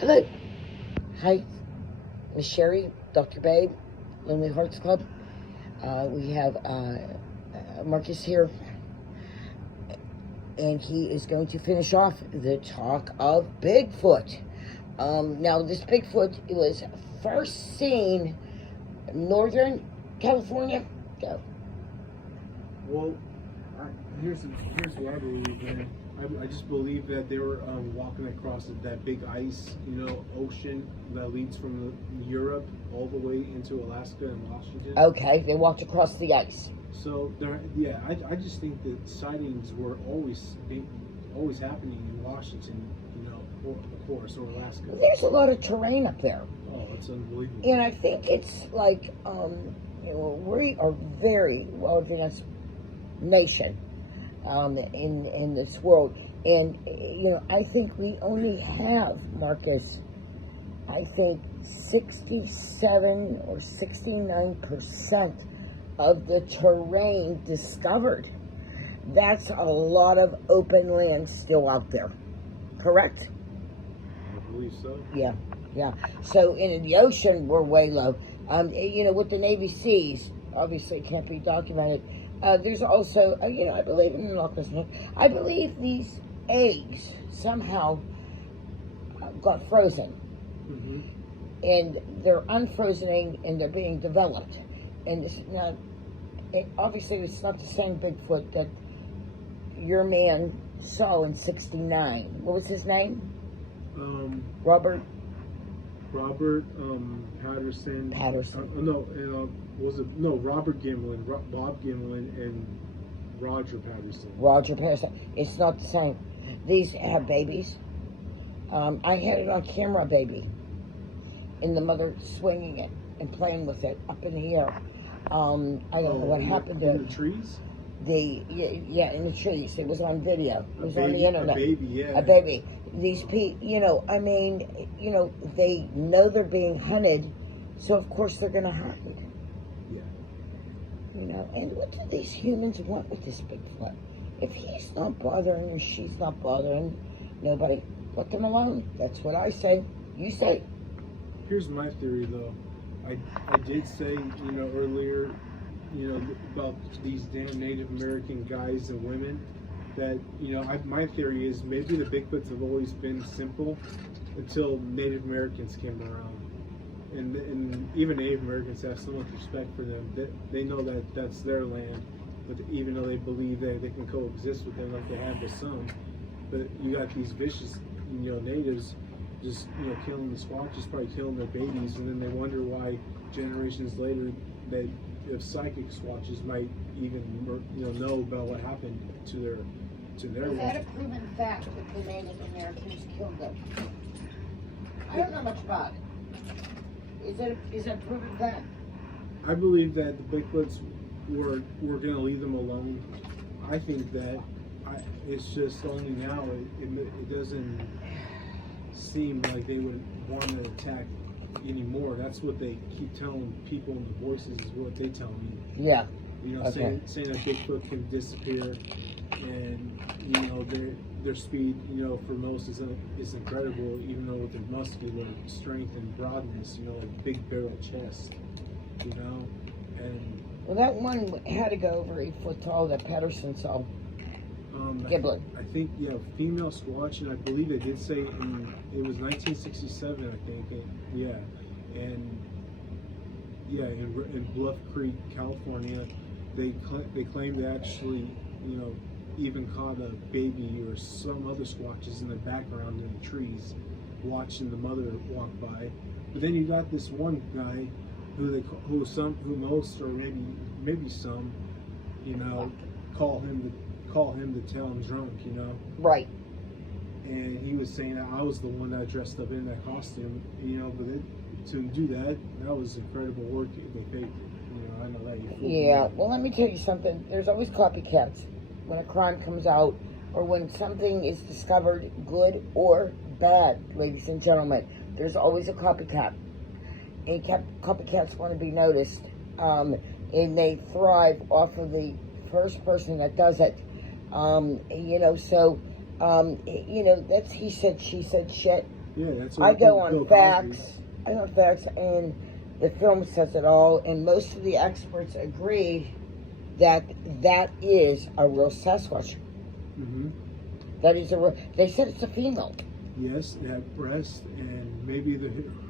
Hello. Hi, Miss Sherry, Dr. Babe, Lonely Hearts Club. We have Markus here, and he is going to finish off the talk of Bigfoot. Now, this Bigfoot was first seen in Northern California. Go. Well, here's what I believe, man. I just believe that they were walking across that big ice, ocean that leads from Europe all the way into Alaska and Washington. Okay, they walked across the ice. So I just think that sightings were always happening in Washington, of course, or Alaska. There's a lot of terrain up there. Oh, it's unbelievable. And I think it's like, we are very well advanced nation in this world. And, I think we only have, Markus, I think 67 or 69% of the terrain discovered. That's a lot of open land still out there. Correct? I believe so. Yeah. So in the ocean, we're way low. With the Navy Seas, obviously can't be documented. There's also, I believe in I believe these eggs somehow got frozen. Mm-hmm. And they're unfrozening and they're being developed. And it's not, obviously it's not the same Bigfoot that your man saw in '69. What was his name? Robert Patterson. Robert Gimlin, Bob Gimlin, and Roger Patterson. It's not the same. These have babies. I had it on camera, baby, and the mother swinging it and playing with it up in the air. I don't know what happened to in the trees. In the trees. It was on video. It was on the internet. A baby. These people, they know they're being hunted, so of course they're going to hide. Yeah. And what do these humans want with this Bigfoot? If he's not bothering or she's not bothering nobody, let them alone. That's what I say. You say. Here's my theory, though. I did say, earlier, about these damn Native American guys and women, that, my theory is maybe the Bigfoots have always been simple until Native Americans came around. And even Native Americans have so much respect for them. They know that that's their land, but even though they believe that they can coexist with them like they have with some. But you got these vicious, natives just, killing the squatches, probably killing their babies, and then they wonder why generations later that if psychic squatches might even, know about what happened to their Is that a proven fact that the Native Americans killed them? I don't know much about it. Is that a proven fact? I believe that the Bigfoots were going to leave them alone. I think that it's just only now it doesn't seem like they would want to attack anymore. That's what they keep telling people in the voices is what they tell me. Yeah. Saying that Bigfoot can disappear, and their speed, for most is incredible, even though with their muscular strength and broadness, like big barrel chest, and well, that one had to go over 8 foot tall. That Patterson saw. Giblin. I think, female squatch, and I believe they did say it was 1967, I think, in Bluff Creek, California, they claimed they actually, even caught a baby or some other squatches in the background in the trees, watching the mother walk by. But then you got this one guy who most or maybe some, call him to tell him drunk, Right. And he was saying that I was the one that dressed up in that costume, but to do that was incredible work they faked. I know that. Yeah, well, let me tell you something. There's always copycats when a crime comes out or when something is discovered, good or bad, ladies and gentlemen. There's always a copycat. And copycats want to be noticed. And they thrive off of the first person that does it. That's he said, she said shit. Yeah, that's I what go on Bill facts. Cosby. I go on facts, and the film says it all. And most of the experts agree that that is a real Sasquatch. Mm-hmm. That is a real. They said it's a female. Yes, it had breasts, and maybe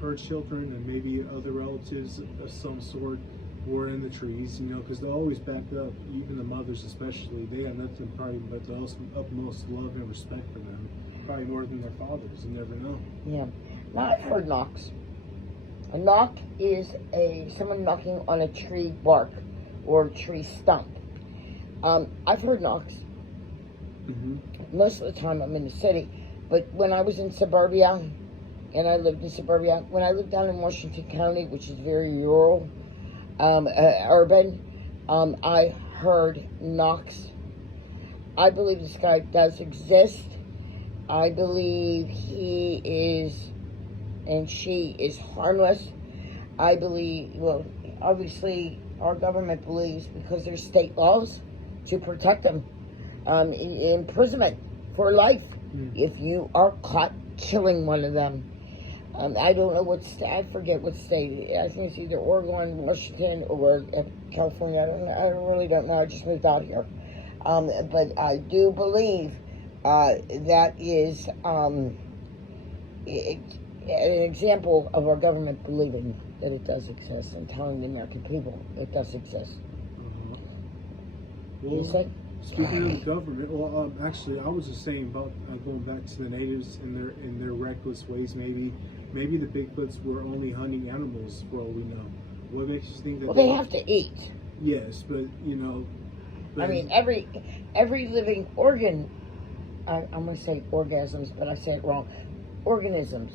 her children and maybe other relatives of some sort were in the trees, you know, because they'll always back up, even the mothers especially. They got nothing probably but the utmost love and respect for them, probably more than their fathers. You never know. Yeah. Now I've heard knocks. A knock is someone knocking on a tree bark or a tree stump. I've heard knocks. Mm-hmm. Most of the time I'm in the city, but when I was in suburbia, and I lived in suburbia, when I lived down in Washington County, which is very rural, urban, I heard knocks. I believe this guy does exist. I believe he is, and she is harmless. I believe, well, obviously our government believes, because there's state laws to protect them, imprisonment for life if you are caught killing one of them. I don't know what state, I forget what state. I think it's either Oregon, Washington, or California. I really don't know. I just moved out here. But I do believe that is an example of our government believing that it does exist and telling the American people it does exist. Well, You say? speaking of the government, well, actually, I was just saying about going back to the natives and their reckless ways. Maybe the Bigfoots were only hunting animals for all we know. What makes you think that? Well, they have to eat. Yes, but you know. I mean, every living organ. I'm going to say orgasms, but I say it wrong. Organisms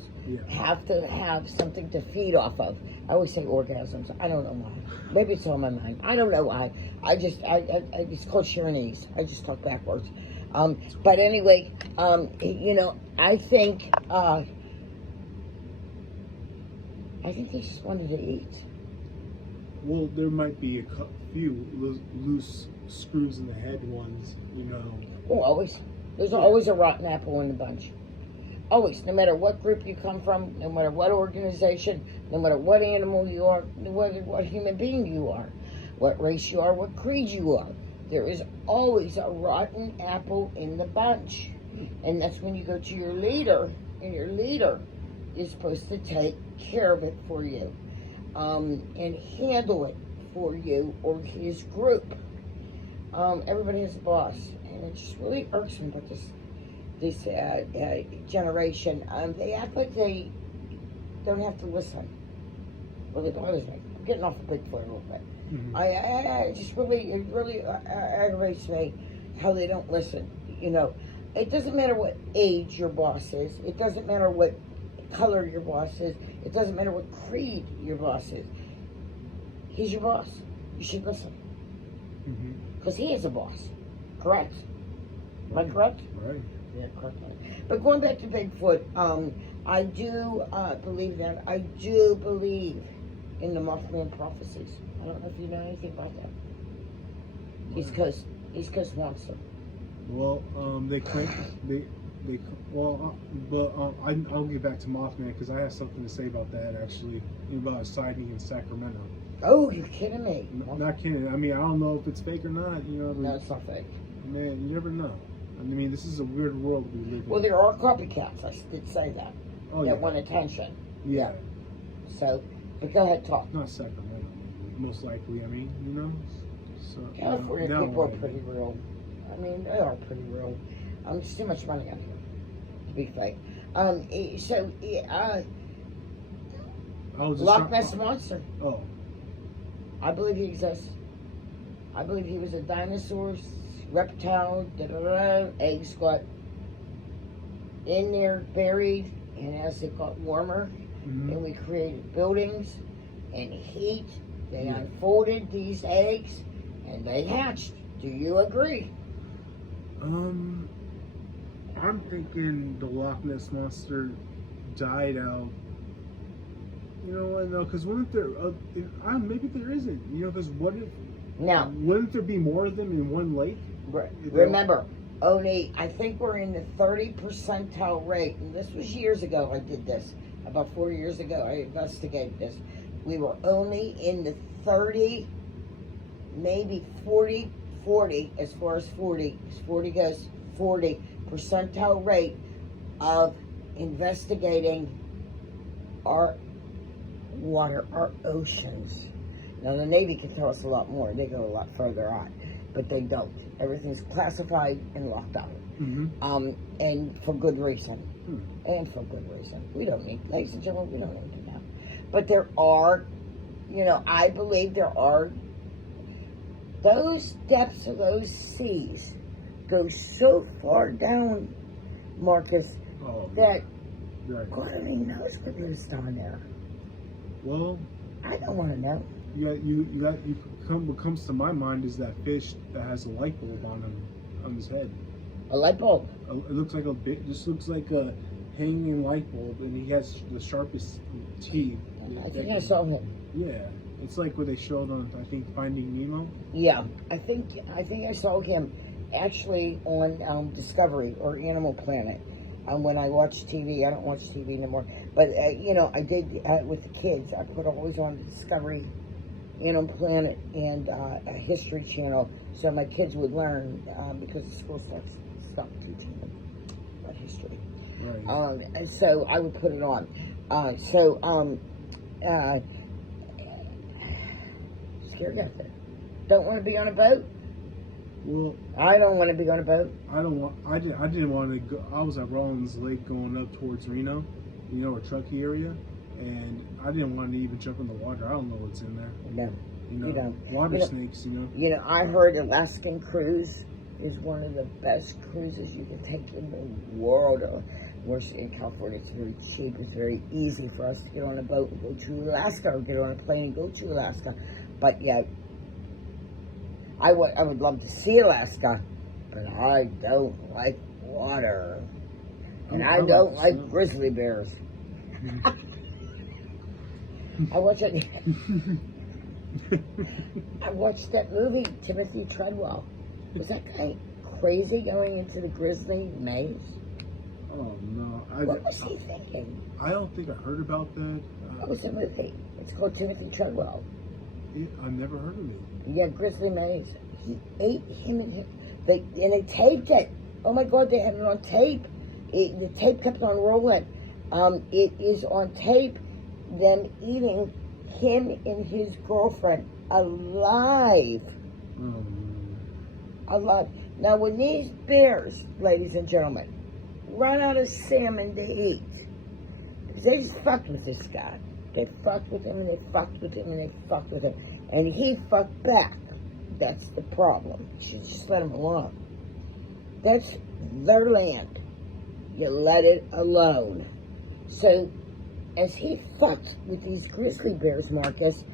have to have something to feed off of. I always say orgasms. I don't know why. Maybe it's on my mind. I don't know why. It's called Sharonese. I just talk backwards. But anyway, you know, I think they just wanted to eat. Well, there might be a few loose screws in the head ones, you know. Oh, always. There's always a rotten apple in the bunch. Always, no matter what group you come from, no matter what organization, no matter what animal you are, no matter what human being you are, what race you are, what creed you are, there is always a rotten apple in the bunch. And that's when you go to your leader, and your leader is supposed to take care of it for you, and handle it for you or his group. Everybody has a boss, and it just really irks me about this generation. They act like they don't have to listen. Well, it bothers me. I'm getting off the Bigfoot a little bit. Mm-hmm. It really aggravates me how they don't listen. You know, it doesn't matter what age your boss is. It doesn't matter what color your boss is. It doesn't matter what creed your boss is. He's your boss. You should listen. Because he is a boss. Correct? Am I correct? Right. Yeah, correct. But going back to Bigfoot, I do believe that. I do believe in the Mothman prophecies. I don't know if you know anything about that. East Coast wants them. Well, they claim I'll get back to Mothman because I have something to say about that actually, about a sighting in Sacramento. Oh, you're kidding me? Not kidding. I mean, I don't know if it's fake or not. You know, No, it's not fake. Man, you never know. I mean, this is a weird world we live in. Well, there are copycats. I did say that. That want attention. Yeah. So, but go ahead, talk. Not Sacramento, most likely. I mean, you know. So California people are pretty real. I mean, they are pretty real. There's too much money out here to be fake. Loch Ness Monster. Oh. I believe he exists. I believe he was a dinosaur, reptile, eggs got in there, buried, and as it got warmer, and we created buildings and heat, they unfolded these eggs, and they hatched. Do you agree? I'm thinking the Loch Ness Monster died out. You know what? No, because wouldn't there? Maybe there isn't. You know, because what if? Now, wouldn't there be more of them in one lake? Remember, only, I think we're in the 30 percentile rate, and this was years ago I did this. About 4 years ago I investigated this. We were only in the 30, maybe 40, as far as 40 goes, 40 percentile rate of investigating our water, our oceans. Now the Navy can tell us a lot more. They go a lot further on, but they don't. Everything's classified and locked up. Mm-hmm. And for good reason. And for good reason. We don't need, ladies and gentlemen, we don't need to know. But there are, I believe there are, those depths of those seas go so far down, Marcus, that right. God only knows what lives down there. Well, I don't want to know. What comes to my mind is that fish that has a light bulb on his head. A light bulb. It looks like just looks like a hanging light bulb, and he has the sharpest teeth. I think I saw him. Yeah, it's like what they showed on, I think, Finding Nemo. Yeah, I think I saw him actually on Discovery or Animal Planet. When I watch TV, I don't watch TV anymore. But I did with the kids. I put always on Discovery, Animal Planet, and a History Channel, so my kids would learn because the school stopped teaching them about history. Right. And so I would put it on. Scared out there. Don't want to be on a boat. Well, I don't want to be on a boat. I didn't want to go. I was at Rollins Lake going up towards Reno, or Truckee area, and I didn't want to even jump in the water. I don't know what's in there. No, you don't. Water snakes. I heard Alaskan cruise is one of the best cruises you can take in the world. We're in California. It's very cheap. It's very easy for us to get on a boat and go to Alaska, or get on a plane and go to Alaska. But yeah. I would love to see Alaska, but I don't like water. And I don't like grizzly bears. I watched that movie, Timothy Treadwell. Was that guy crazy going into the grizzly maze? Oh, no. What was he thinking? I don't think I heard about that. What was the movie? It's called Timothy Treadwell. I've never heard of it. Yeah, grizzly maze. He ate him and him. And they taped it. Oh my God, they had it on tape. The tape kept on rolling. It is on tape, them eating him and his girlfriend alive. Alive. Now, when these bears, ladies and gentlemen, run out of salmon to eat, they just fucked with this guy. They fucked with him, and they fucked with him, and they fucked with him. And he fucked back. That's the problem. You should just let him alone. That's their land. You let it alone. So, as he fucked with these grizzly bears, Marcus,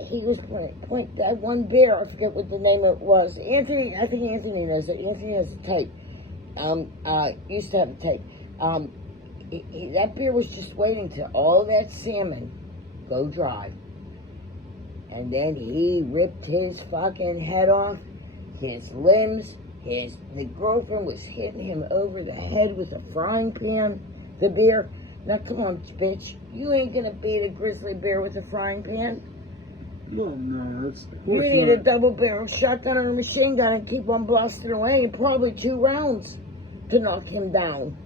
he was pointing that one bear, I forget what the name of it was. Anthony, I think Anthony knows it. Anthony has a tape. Used to have a tape. That bear was just waiting till all that salmon go dry. And then he ripped his fucking head off, his limbs, the girlfriend was hitting him over the head with a frying pan, the bear. Now come on, bitch, you ain't gonna beat a grizzly bear with a frying pan. No, that's... You need a double barrel shotgun or a machine gun and keep on blasting away, and probably 2 rounds to knock him down.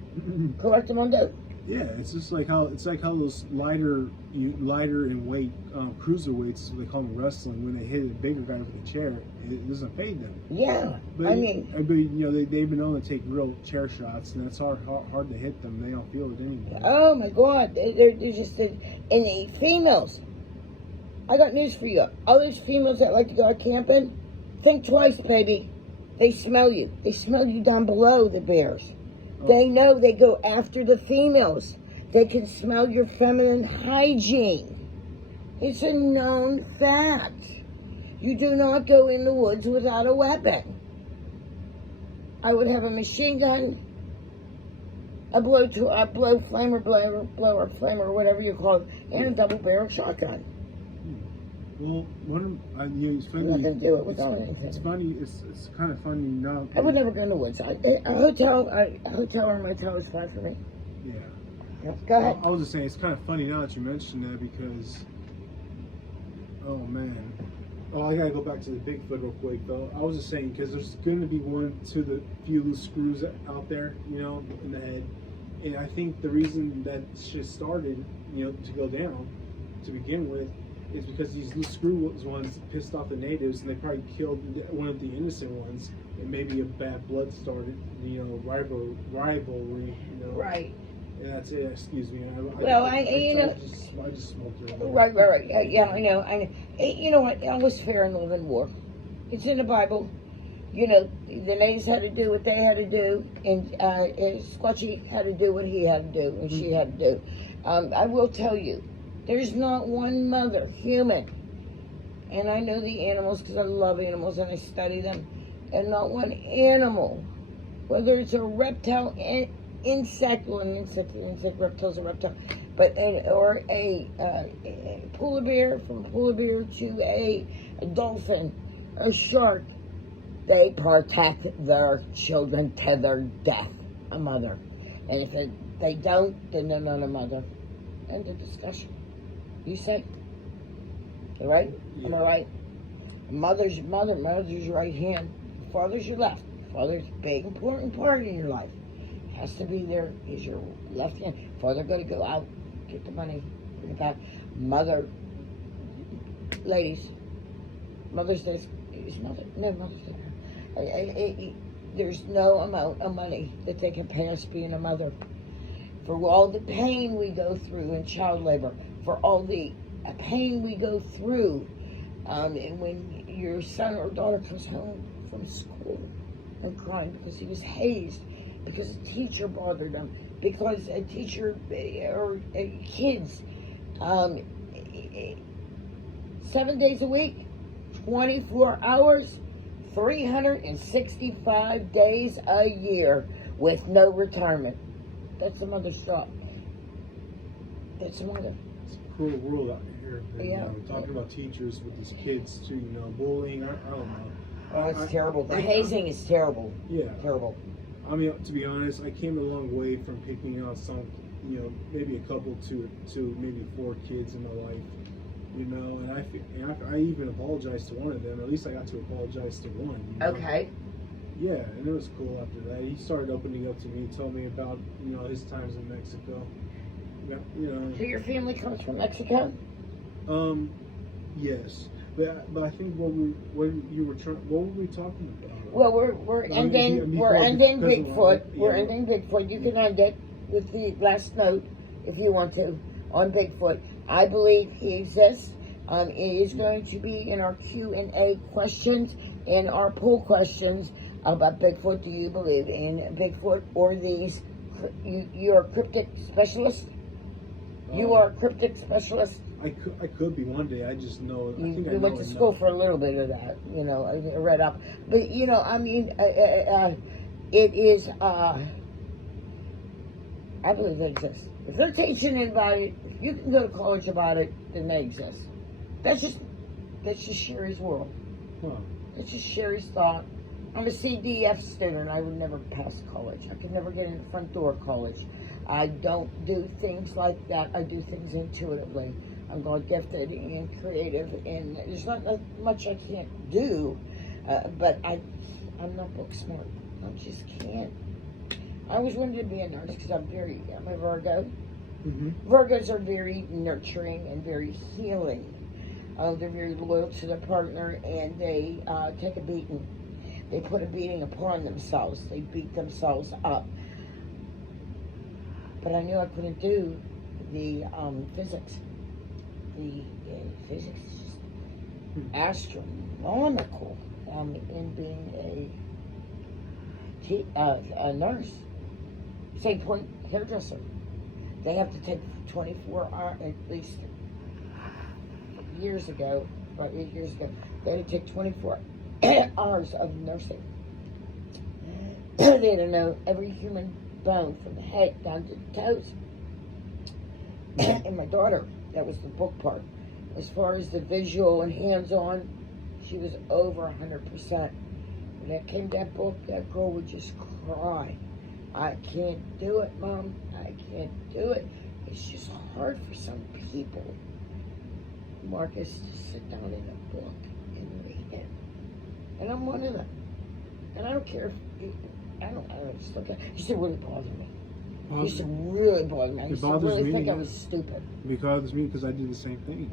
Correct, Amondo? Yeah, it's like how those lighter in weight cruiserweights, they call them wrestling, when they hit a bigger guy with a chair, it doesn't fade them. Yeah, but they've been known to take real chair shots, and it's hard to hit them. They don't feel it anymore. Oh my God, they're just and the females. I got news for you. All those females that like to go out camping, think twice, baby. They smell you. They smell you down below, the bears. They know, they go after the females. They can smell your feminine hygiene. It's a known fact. You do not go in the woods without a weapon. I would have a machine gun, a blower flamer, or whatever you call it, and a double barrel shotgun. Well, it's funny. Nothing to do it with it's, anything. it's funny. It's kind of funny now. I would never go in the woods. A hotel or motel is fine for me. Yeah. Yep. Go ahead. I was just saying, it's kind of funny now that you mentioned that because, oh man, I gotta go back to the Bigfoot real quick though. I was just saying because there's going to be one to the few loose screws out there, in the head, and I think the reason that shit started, to go down, to begin with, is because these loose screw ones pissed off the natives and they probably killed one of the innocent ones, and maybe a bad blood started, rivalry, Right. And that's it. Excuse me. I just smoked it. Right. Yeah, I know. You know what? All was fair in love and war. It's in the Bible. The natives had to do what they had to do, and Squatchy had to do what he had to do, and she had to do. I will tell you, there's not one mother, human, and I know the animals because I love animals and I study them, and not one animal, whether it's a reptile, insect, reptile's a reptile, but or a polar bear, from polar bear to a dolphin, a shark, they protect their children to their death, a mother. And if they don't, then they're not a mother. End of discussion. You say? You right? Yeah. Am I right? Mother's your right hand. Father's your left. Father's a big, important part in your life. Has to be there. Is your left hand. Father got to go out, get the money, bring it back. Mother, ladies, Mother's Day is Mother. No, Mother's Day. There's no amount of money that they can pay us being a mother. For all the pain we go through in child labor, for all the pain we go through, and when your son or daughter comes home from school and crying because he was hazed, because a teacher bothered them, because a teacher or kids, 7 days a week, 24 hours, 365 days a year with no retirement. That's a mother's job. That's a mother. It's a cruel world out here. And, Yeah. Talking about teachers with these kids too, bullying. I don't know. Oh, it's terrible. The hazing is terrible. Yeah. Terrible. I mean, to be honest, I came a long way from picking out some, maybe a couple to maybe 4 kids in my life, and I even apologized to one of them. At least I got to apologize to one. Okay. Yeah, and it was cool after that. He started opening up to me, told me about, his times in Mexico. So your family comes from Mexico? Yes. But I think what were we talking about? Well, we're ending Bigfoot. We're ending Bigfoot. You can end it with the last note if you want to on Bigfoot. I believe he exists. It is going to be in our Q&A questions and our poll questions about Bigfoot. Do you believe in Bigfoot or these? You're a cryptic specialist. You are a cryptic specialist. I could be one day. I just know. You went to school for a little bit of that, I read up. But, it is, I believe they exist. If they're teaching it about it, if you can go to college about it, then they exist. That's just Sherry's world. Huh. That's just Sherry's thought. I'm a CDF student. I would never pass college. I could never get in the front door of college. I don't do things like that. I do things intuitively. I'm God gifted and creative, and there's not much I can't do, but I'm not book smart. I just can't. I always wanted to be a nurse because I'm a Virgo. Mm-hmm. Virgos are very nurturing and very healing. They're very loyal to their partner, and they take a beating. They put a beating upon themselves. They beat themselves up. But I knew I couldn't do the physics. The physics is just astronomical in being a nurse. Same point, hairdresser. They have to take 24 hours, at least 8 years ago, they had to take 24 hours of nursing. They had to know every human bone from the head down to the toes. And my daughter, that was the book part. As far as the visual and hands-on, she was over 100%. When it came to that book, that girl would just cry. I can't do it, Mom. I can't do it. It's just hard for some people, Marcus, to sit down in a book and read it. And I'm one of them. And I don't care if I don't just look at it. It used to really bother me. It used to really bother me. I used to really think I was stupid. It bothers me because I did the same thing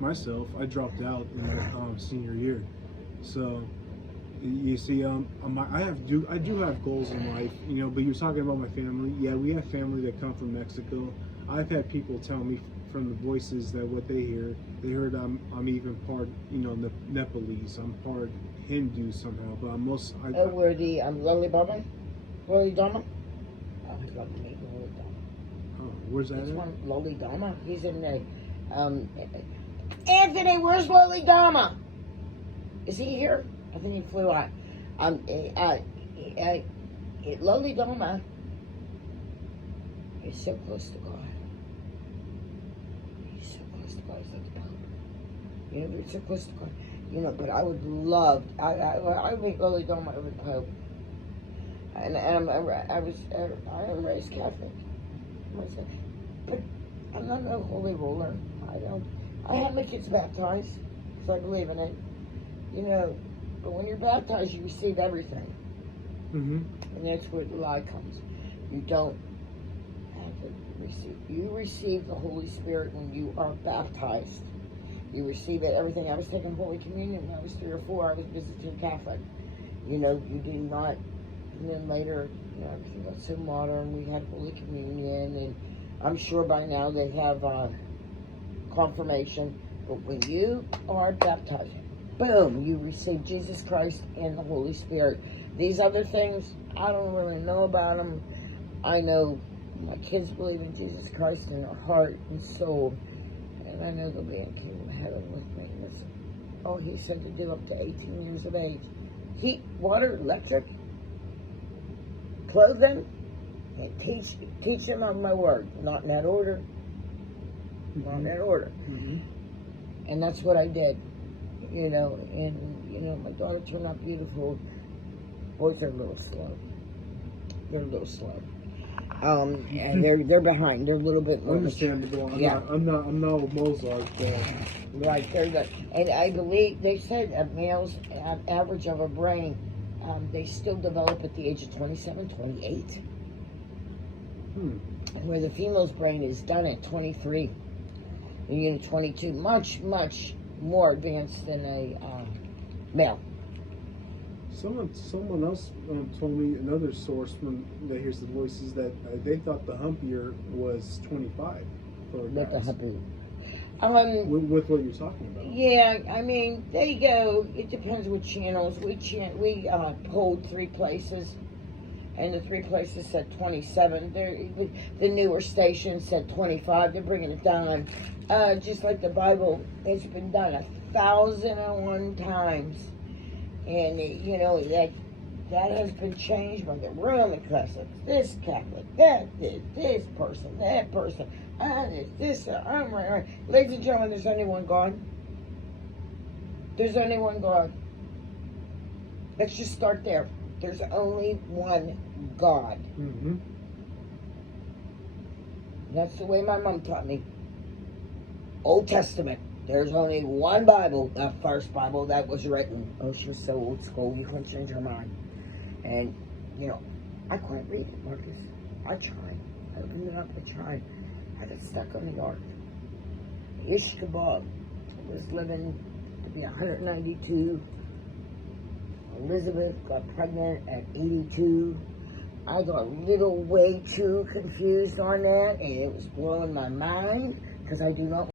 myself. I dropped out in my senior year. So you see, I do have goals in life, but you're talking about my family. Yeah, we have family that come from Mexico. I've had people tell me from the voices that what they hear, they heard I'm even part, Nepalese. I'm part Hindu somehow, but I'm most. Where the Loli Dama? Loli Dama? Oh, I'd love to meet Loli Dama. Oh, where's that? Loli Dama? He's in the. Anthony, where's Loli Dama? Is he here? I think he flew out. Loli Dama is so close to God. He's so close to God. He's like the Pope. He's so close to God. But I would love. I would make Loli Dama over the Pope. And I am raised Catholic. But I'm not no holy roller. I had my kids baptized because I believe in it. But when you're baptized, you receive everything. Mm-hmm. And that's where the lie comes. You don't have to receive. You receive the Holy Spirit when you are baptized. You receive it, everything. I was taking Holy Communion when I was 3 or 4. I was visiting Catholic. You do not. And then later, everything got so modern. We had Holy Communion, and I'm sure by now they have confirmation. But when you are baptized, boom, you receive Jesus Christ and the Holy Spirit. These other things, I don't really know about them. I know my kids believe in Jesus Christ in their heart and soul, and I know they'll be in the kingdom of heaven with me. Listen, all he said to do up to 18 years of age: heat, water, electric, clothe them, and teach them of my word. Not in that order. Mm-hmm. Not in that order. Mm-hmm. And that's what I did. My daughter turned out beautiful. Boys are a little slow. They're a little slow. And they're behind. They're a little bit more. Understandable. I'm not Mozart. Right, they're good. And I believe they said a male's average of a brain, they still develop at the age of 27, 28. Where the female's brain is done at 23, and 22, much, much more advanced than a male. Someone else told me, another source that hears the voices, that they thought the hump year was 25 for guys. The hump year. With what you're talking about. Yeah, there you go. It depends what channels. We polled 3 places, and the 3 places said 27. The newer station said 25. They're bringing it down. Just like the Bible, it's been done 1,001 times. And, that has been changed by the Roman Catholics, this Catholic, this person, that person, this, I'm right. Ladies and gentlemen, there's only one God. There's only one God. Let's just start there. There's only one God. Mm-hmm. That's the way my mom taught me. Old Testament. There's only one Bible, the first Bible that was written. Oh, she was so old school, you couldn't change her mind. And, I couldn't read it, Marcus. I tried. I opened it up, I tried. I got stuck on the ark. Ish Kebab was living to be 192. Elizabeth got pregnant at 82. I got a little way too confused on that, and it was blowing my mind, because I do not